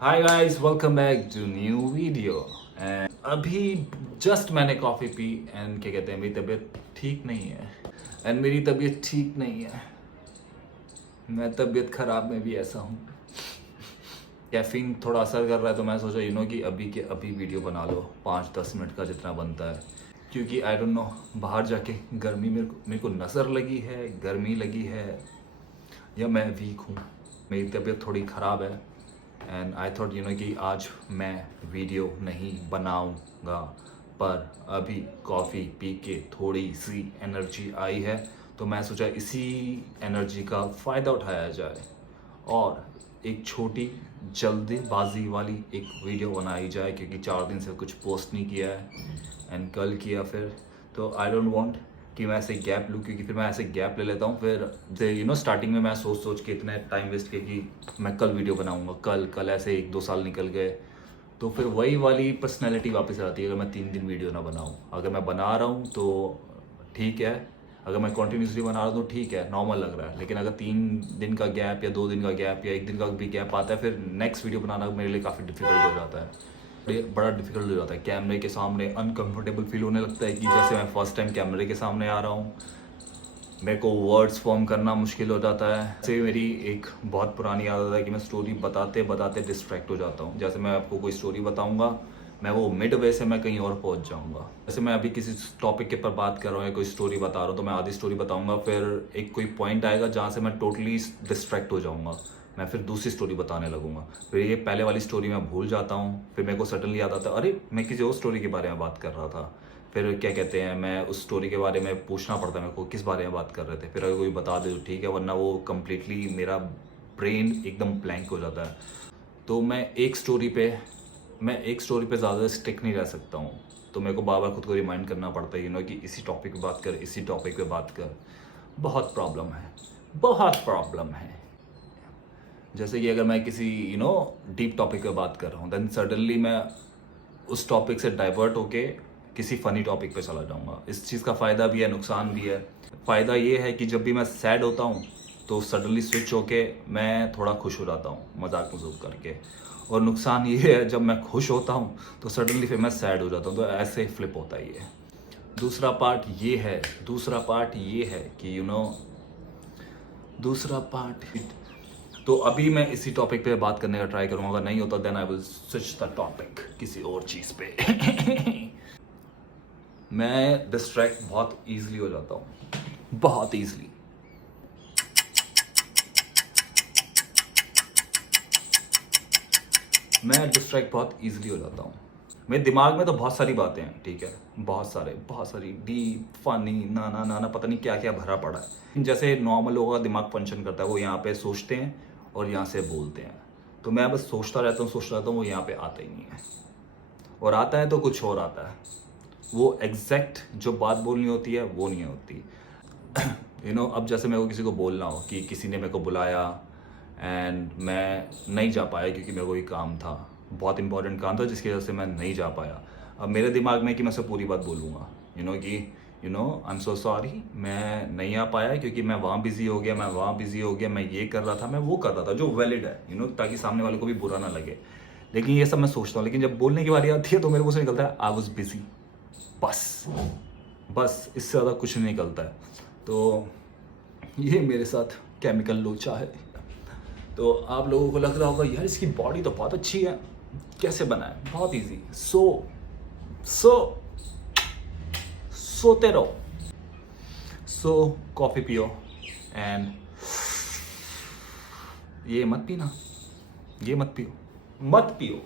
Hi guys, welcome back to new video. And अभी just मैंने coffee पी and क्या कहते हैं, मेरी तबीयत ठीक नहीं है। एंड मेरी तबीयत ठीक नहीं है, मैं तबीयत ख़राब में भी ऐसा हूँ। कैफीन थोड़ा असर कर रहा है, तो मैं सोचा कि अभी के अभी वीडियो बना लो 5-10 मिनट का जितना बनता है। क्योंकि आई डोंट नो, बाहर जाके गर्मी मेरे को नज़र लगी है, गर्मी लगी है, या मैं वीक हूँ। मेरी तबीयत थोड़ी ख़राब है एंड आई थॉट कि आज मैं वीडियो नहीं बनाऊंगा, पर अभी कॉफ़ी पी के थोड़ी सी एनर्जी आई है, तो मैं सोचा इसी एनर्जी का फ़ायदा उठाया जाए और एक छोटी जल्दीबाजी वाली एक वीडियो बनाई जाए। क्योंकि 4 दिन से कुछ पोस्ट नहीं किया है एंड कल किया फिर, तो आई डोंट वांट कि मैं ऐसे गैप लूँ, क्योंकि फिर मैं ऐसे गैप ले लेता हूँ। फिर स्टार्टिंग में मैं सोच के इतने टाइम वेस्ट किया कि मैं कल वीडियो बनाऊँगा, कल ऐसे 1-2 साल निकल गए। तो फिर वही वाली पर्सनैलिटी वापस आती है अगर मैं 3 दिन वीडियो ना बनाऊँ। अगर मैं बना रहा हूँ तो ठीक है, अगर मैं कंटिन्यूसली बना रहा हूँ तो ठीक है, नॉर्मल लग रहा है। लेकिन अगर 3 दिन का गैप या 2 दिन का गैप या 1 दिन का भी गैप आता है, फिर नेक्स्ट वीडियो बनाना मेरे लिए काफ़ी डिफिकल्ट हो जाता है। बड़ा डिफिकल्ट हो जाता है, कैमरे के सामने अनकंफर्टेबल फील होने लगता है कि जैसे मैं फर्स्ट टाइम कैमरे के सामने आ रहा हूँ। मेरे को वर्ड्स फॉर्म करना मुश्किल हो जाता है। ऐसे मेरी एक बहुत पुरानी आदत है कि मैं स्टोरी बताते बताते डिस्ट्रैक्ट हो जाता हूँ। जैसे मैं आपको कोई स्टोरी बताऊँगा, मैं वो मिड वे से मैं कहीं और पहुँच जाऊँगा। जैसे मैं अभी किसी टॉपिक के ऊपर बात कर रहा हूँ या कोई स्टोरी बता रहा हूँ, तो मैं आधी स्टोरी बताऊँगा, फिर एक कोई पॉइंट आएगा जहाँ से मैं टोटली डिस्ट्रैक्ट हो जाऊँगा। मैं फिर दूसरी स्टोरी बताने लगूंगा, फिर ये पहले वाली स्टोरी मैं भूल जाता हूँ। फिर मेरे को सडनली याद आता है, अरे मैं किसी और स्टोरी के बारे में बात कर रहा था। फिर क्या कहते हैं, मैं उस स्टोरी के बारे में पूछना पड़ता है मेरे को, किस बारे में बात कर रहे थे। फिर अगर कोई बता दे तो ठीक है, वरना वो कम्प्लीटली मेरा ब्रेन एकदम ब्लैंक हो जाता है। तो मैं एक स्टोरी पे ज़्यादा स्टिक नहीं रह सकता हूँ। तो मेरे को बार बार खुद को रिमाइंड करना पड़ता है कि इसी टॉपिक पे बात कर, इसी टॉपिक पे बात कर। बहुत प्रॉब्लम है, बहुत प्रॉब्लम है। जैसे कि अगर मैं किसी डीप टॉपिक पे बात कर रहा हूँ, देन सडनली मैं उस टॉपिक से डाइवर्ट होके किसी फ़नी टॉपिक पे चला जाऊँगा। इस चीज़ का फ़ायदा भी है, नुकसान भी है। फ़ायदा ये है कि जब भी मैं सैड होता हूँ तो सडनली स्विच होके मैं थोड़ा खुश हो जाता हूँ, मजाक मजूक करके। और नुकसान ये है, जब मैं खुश होता हूँ तो सडनली फिर मैं सैड हो जाता हूँ। तो ऐसे फ्लिप होता ही है। दूसरा पार्ट ये है कि दूसरा पार्ट। तो अभी मैं इसी टॉपिक पे बात करने का ट्राई करूँगा। अगर नहीं होता then I will switch the topic किसी और चीज़ पे। मैं डिस्ट्रैक्ट बहुत ईजिली हो जाता हूँ, बहुत ईजिली। मैं डिस्ट्रैक्ट बहुत ईजिली हो जाता हूँ। मेरे दिमाग में तो बहुत सारी बातें हैं, ठीक है, बहुत सारी डीप फनी नाना नाना पता नहीं क्या क्या भरा पड़ा है। जैसे नॉर्मल लोगों का दिमाग फंक्शन करता है, वो यहाँ पे सोचते हैं और यहाँ से बोलते हैं। तो मैं बस सोचता रहता हूँ, वो यहाँ पे आता ही नहीं है। और आता है तो कुछ और आता है। वो एग्जैक्ट जो बात बोलनी होती है वो नहीं होती। अब जैसे मेरे को किसी को बोलना हो कि किसी ने मेरे को बुलाया एंड मैं नहीं जा पाया क्योंकि मेरे को एक काम था, बहुत इंपॉर्टेंट काम था, जिसकी वजह से मैं नहीं जा पाया। अब मेरे दिमाग में कि मैं सब पूरी बात बोलूँगा कि आई एम सो सॉरी, मैं नहीं आ पाया क्योंकि मैं वहाँ बिज़ी हो गया, मैं ये कर रहा था, मैं वो कर रहा था, जो वैलिड है ताकि सामने वाले को भी बुरा ना लगे। लेकिन ये सब मैं सोचता हूँ, लेकिन जब बोलने की बारी आती है तो मेरे मुँह से निकलता है आई वॉज बिजी। बस इससे ज़्यादा कुछ नहीं निकलता है। तो ये मेरे साथ केमिकल लोचा है। तो आप लोगों को लग रहा होगा यार इसकी बॉडी तो बहुत अच्छी है, कैसे बना है? बहुत इजी। सोते रहो। कॉफ़ी पियो एंड ये मत पीना, ये मत पियो।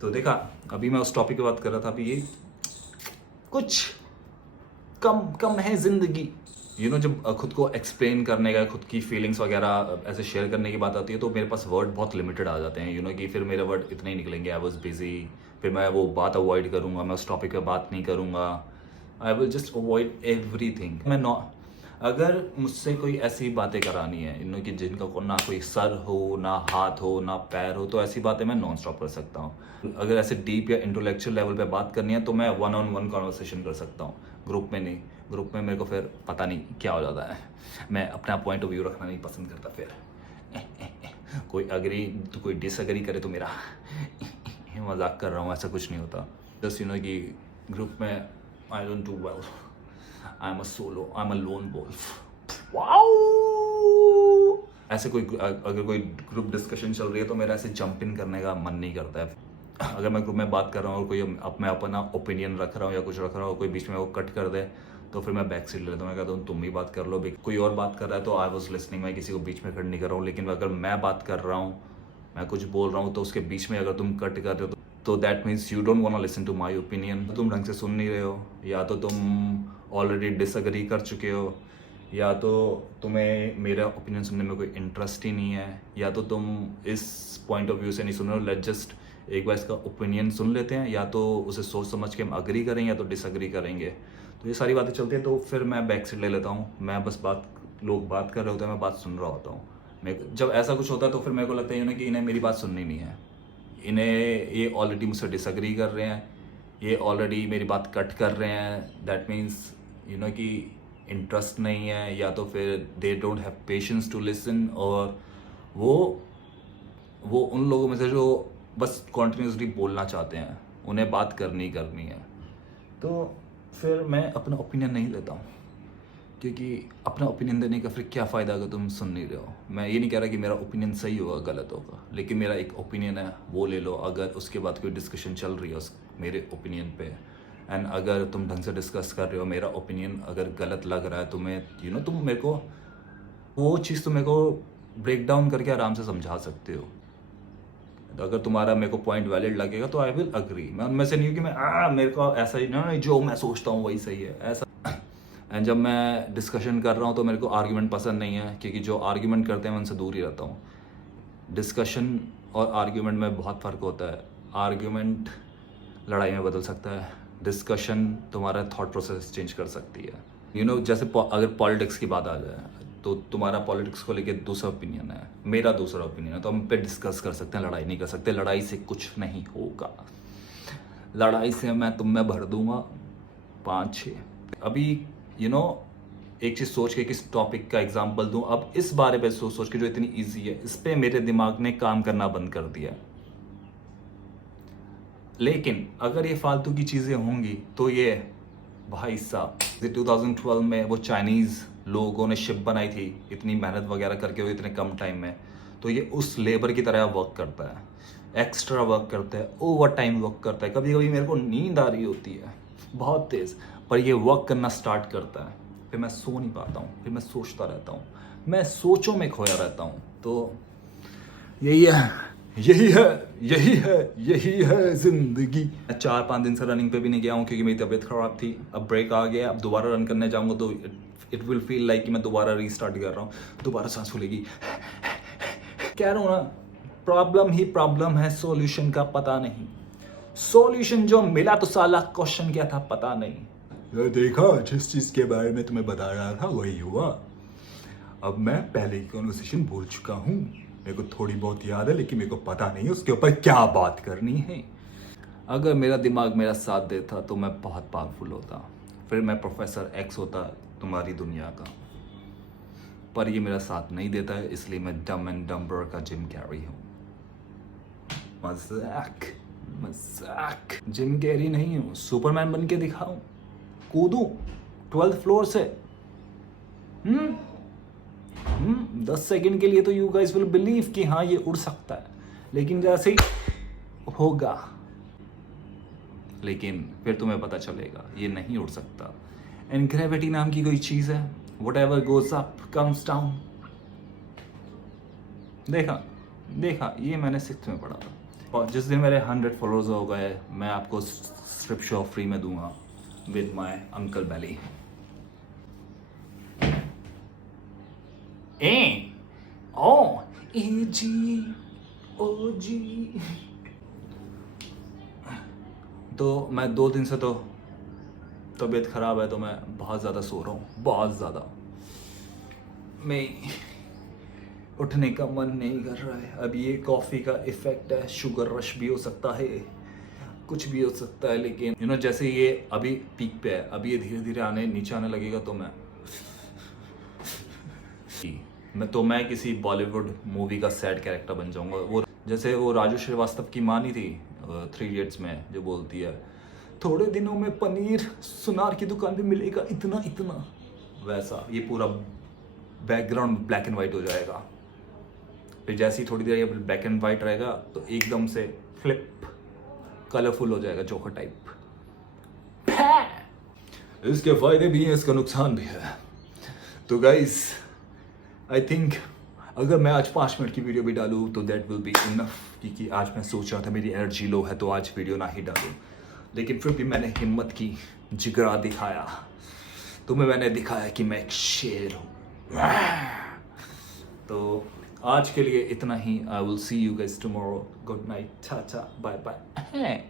तो देखा, अभी मैं उस टॉपिक की बात कर रहा था। अभी ये कुछ कम है जिंदगी। जब खुद को एक्सप्लेन करने का, खुद की फीलिंग्स वगैरह ऐसे शेयर करने की बात आती है, तो मेरे पास वर्ड बहुत लिमिटेड आ जाते हैं। कि फिर मेरे वर्ड इतने ही निकलेंगे, आई वॉज बिजी, फिर मैं वो बात अवॉइड करूँगा, मैं उस टॉपिक पे बात नहीं करूँगा। I will just avoid everything. अगर मुझसे कोई ऐसी बातें करानी है कि जिनका ना कोई सर हो, ना हाथ हो, ना पैर हो, तो ऐसी बातें मैं नॉन स्टॉप कर सकता हूँ। अगर ऐसे डीप या इंटेलेक्चुअल लेवल पे बात करनी है तो मैं 1-on-1 कॉन्वर्सेशन कर सकता हूँ, ग्रुप में नहीं। ग्रुप में मेरे को फिर पता नहीं क्या हो जाता है, मैं अपना पॉइंट ऑफ व्यू रखना नहीं पसंद करता फिर। कोई अग्री तो कोई डिसअग्री करे तो मेरा मजाक कर रहा हूँ, ऐसा कुछ नहीं होता। जस्ट कि ग्रुप में I don't do well, I am a solo, I am a lone wolf. Wow! ऐसे कोई अगर कोई ग्रुप डिस्कशन चल रही है तो मेरा ऐसे जंप इन करने का मन नहीं करता है। अगर मैं ग्रुप में बात कर रहा हूँ और कोई मैं अपना ओपिनियन रख रहा हूँ या कुछ रख रहा हूँ, कोई बीच में वो कट कर दे तो फिर मैं बैक सीट ले लेता हूँ। मैं कहता हूँ तुम ही बात कर लो, कोई और बात कर रहा है तो आई वॉज लिसनिंग, मैं किसी को बीच में कट नहीं कर रहा हूँ। लेकिन अगर मैं बात कर रहा हूँ, मैं कुछ बोल रहा हूँ तो उसके बीच में अगर तुम कट कर रहे हो तो that means you don't want listen to my opinion. तुम ढंग से सुन नहीं रहे हो, या तो तुम ऑलरेडी डिसअग्री कर चुके हो, या तो तुम्हें मेरा ओपिनियन सुनने में कोई इंटरेस्ट ही नहीं है, या तो तुम इस पॉइंट ऑफ व्यू से नहीं सुन रहे हो। लेट्स जस्ट एक बार इसका ओपिनियन सुन लेते हैं, या तो उसे सोच समझ के हम अग्री करेंगे या तो डिसअग्री करेंगे। तो ये सारी बातें चलती हैं, तो फिर मैं बैक सीट ले लेता हूँ। मैं बस लोग बात कर रहे होते हैं, मैं बात सुन रहा होता हूँ। जब ऐसा कुछ होता है तो फिर मेरे को लगता है कि इन्हें मेरी बात सुननी नहीं है, इन्हें ये ऑलरेडी मुझसे डिसअग्री कर रहे हैं, ये ऑलरेडी मेरी बात कट कर रहे हैं। दैट मीन्स कि इंटरेस्ट नहीं है, या तो फिर they don't have patience to listen, और वो उन लोगों में से जो बस कॉन्टिन्यूसली बोलना चाहते हैं, उन्हें बात करनी है। तो फिर मैं अपना ओपिनियन नहीं देता हूँ, क्योंकि अपना ओपिनियन देने का फिर क्या फ़ायदा अगर तुम सुन नहीं रहे हो। मैं ये नहीं कह रहा कि मेरा ओपिनियन सही होगा गलत होगा, लेकिन मेरा एक ओपिनियन है, वो ले लो। अगर उसके बाद कोई डिस्कशन चल रही है उस मेरे ओपिनियन पे, एंड अगर तुम ढंग से डिस्कस कर रहे हो, मेरा ओपिनियन अगर गलत लग रहा है तुम्हें, तुम मेरे को वो चीज़ तुम मेरे को ब्रेक डाउन करके आराम से समझा सकते हो। तो अगर तुम्हारा मेरे को पॉइंट वैलिड लगेगा तो आई विल अग्री। मैं उनमें से नहीं हूँ कि मैं मेरे को ऐसा ही नहीं, जो मैं सोचता हूँ वही सही है, ऐसा। एंड जब मैं डिस्कशन कर रहा हूँ तो मेरे को आर्ग्यूमेंट पसंद नहीं है, क्योंकि जो आर्ग्यूमेंट करते हैं मैं उनसे दूर ही रहता हूँ। डिस्कशन और आर्ग्यूमेंट में बहुत फ़र्क होता है। आर्ग्यूमेंट लड़ाई में बदल सकता है, डिस्कशन तुम्हारा थॉट प्रोसेस चेंज कर सकती है। जैसे अगर पॉलिटिक्स की बात आ जाए तो तुम्हारा पॉलिटिक्स को लेके दूसरा ओपिनियन है, मेरा दूसरा ओपिनियन है, तो हम पे डिस्कस कर सकते हैं, लड़ाई नहीं कर सकते। लड़ाई से कुछ नहीं होगा, लड़ाई से मैं तुम में भर दूंगा 5-6। अभी एक चीज़ सोच के किस टॉपिक का एग्जाम्पल दूं, अब इस बारे पे सोच के जो इतनी ईजी है, इस पे मेरे दिमाग ने काम करना बंद कर दिया। लेकिन अगर ये फालतू की चीज़ें होंगी तो ये भाई साहब 2012 में वो चाइनीज़ लोगों ने शिप बनाई थी, इतनी मेहनत वगैरह करके वो इतने कम टाइम में, तो ये उस लेबर की तरह वर्क करता है, एक्स्ट्रा वर्क करता है, ओवर टाइम वर्क करता है। कभी कभी मेरे को नींद आ रही होती है बहुत तेज़, पर ये वर्क करना स्टार्ट करता है, फिर मैं सो नहीं पाता हूँ, फिर मैं सोचता रहता हूँ, मैं सोचों में खोया रहता हूँ। तो यही है जिंदगी। 4-5 दिन से रनिंग पे भी नहीं गया हूँ क्योंकि मेरी तबीयत खराब थी। अब ब्रेक आ गया, अब दोबारा रन करने जाऊँगा तो इट विल फील लाइक कि मैं दोबारा रीस्टार्ट कर रहा हूँ, दोबारा सांस फूलेगी। कह रहा हूँ ना, प्रॉब्लम ही प्रॉब्लम है, सॉल्यूशन का पता नहीं। सॉल्यूशन जो मिला तो साला क्वेश्चन क्या था पता नहीं। देखा, जिस चीज के बारे में तुम्हें बता रहा था वही हुआ। अब मैं पहले की कॉन्वर्सेशन भूल चुका हूँ, मेरे को थोड़ी बहुत याद है, लेकिन मेरे को पता नहीं उसके ऊपर क्या बात करनी है। अगर मेरा दिमाग मेरा साथ देता तो मैं बहुत पावरफुल होता, फिर मैं प्रोफेसर एक्स होता तुम्हारी दुनिया का। पर ये मेरा साथ नहीं देता है, इसलिए मैं डम एंड डम्बर का जिम कैरी हूँ। मजाक, जिम कैरी नहीं हूँ, सुपरमैन बन के दिखाऊं, कूदूं 12th फ्लोर से। 10 सेकंड के लिए तो यू गाइस विल बिलीव कि हाँ ये उड़ सकता है, लेकिन जैसे ही होगा, लेकिन फिर तुम्हें पता चलेगा ये नहीं उड़ सकता। एंड ग्रेविटी नाम की कोई चीज है, whatever goes up comes down. देखा ये मैंने 6th में पढ़ा था। और जिस दिन मेरे 100 फॉलोअर्स हो गए, मैं आपको स्ट्रिप शो फ्री में दूंगा विद माय अंकल बैली। जी। तो मैं 2 दिन से तो तबीयत ख़राब है, तो मैं बहुत ज़्यादा सो रहा हूँ, बहुत ज़्यादा। मैं उठने का मन नहीं कर रहा है। अब ये कॉफ़ी का इफ़ेक्ट है, शुगर रश भी हो सकता है, कुछ भी हो सकता है। लेकिन जैसे ये अभी पीक पे है, अभी ये धीरे धीरे नीचे आने लगेगा, तो मैं मैं किसी बॉलीवुड मूवी का सैड कैरेक्टर बन जाऊंगा। वो जैसे वो राजू श्रीवास्तव की माँ नहीं थी 3 इडियट्स में, जो बोलती है थोड़े दिनों में पनीर सुनार की दुकान पे मिलेगा इतना इतना, वैसा ये पूरा बैकग्राउंड ब्लैक एंड वाइट हो जाएगा। फिर जैसे ही थोड़ी देर ये ब्लैक एंड वाइट रहेगा तो एकदम से फ्लिप कलरफुल हो जाएगा, जोकर टाइप। इसके फायदे भी हैं, इसका नुकसान भी है। तो गाइस आई थिंक अगर मैं आज 5 मिनट की वीडियो भी डालूँ तो दैट विल बी इनफ, क्योंकि आज मैं सोच रहा था मेरी एनर्जी लो है तो आज वीडियो ना ही डालूँ, लेकिन फिर भी मैंने हिम्मत की, जिगरा दिखाया, तो मैंने दिखाया कि मैं एक शेर हूँ। तो आज के लिए इतना ही। I will see you guys tomorrow. Good night, ta ta, bye bye.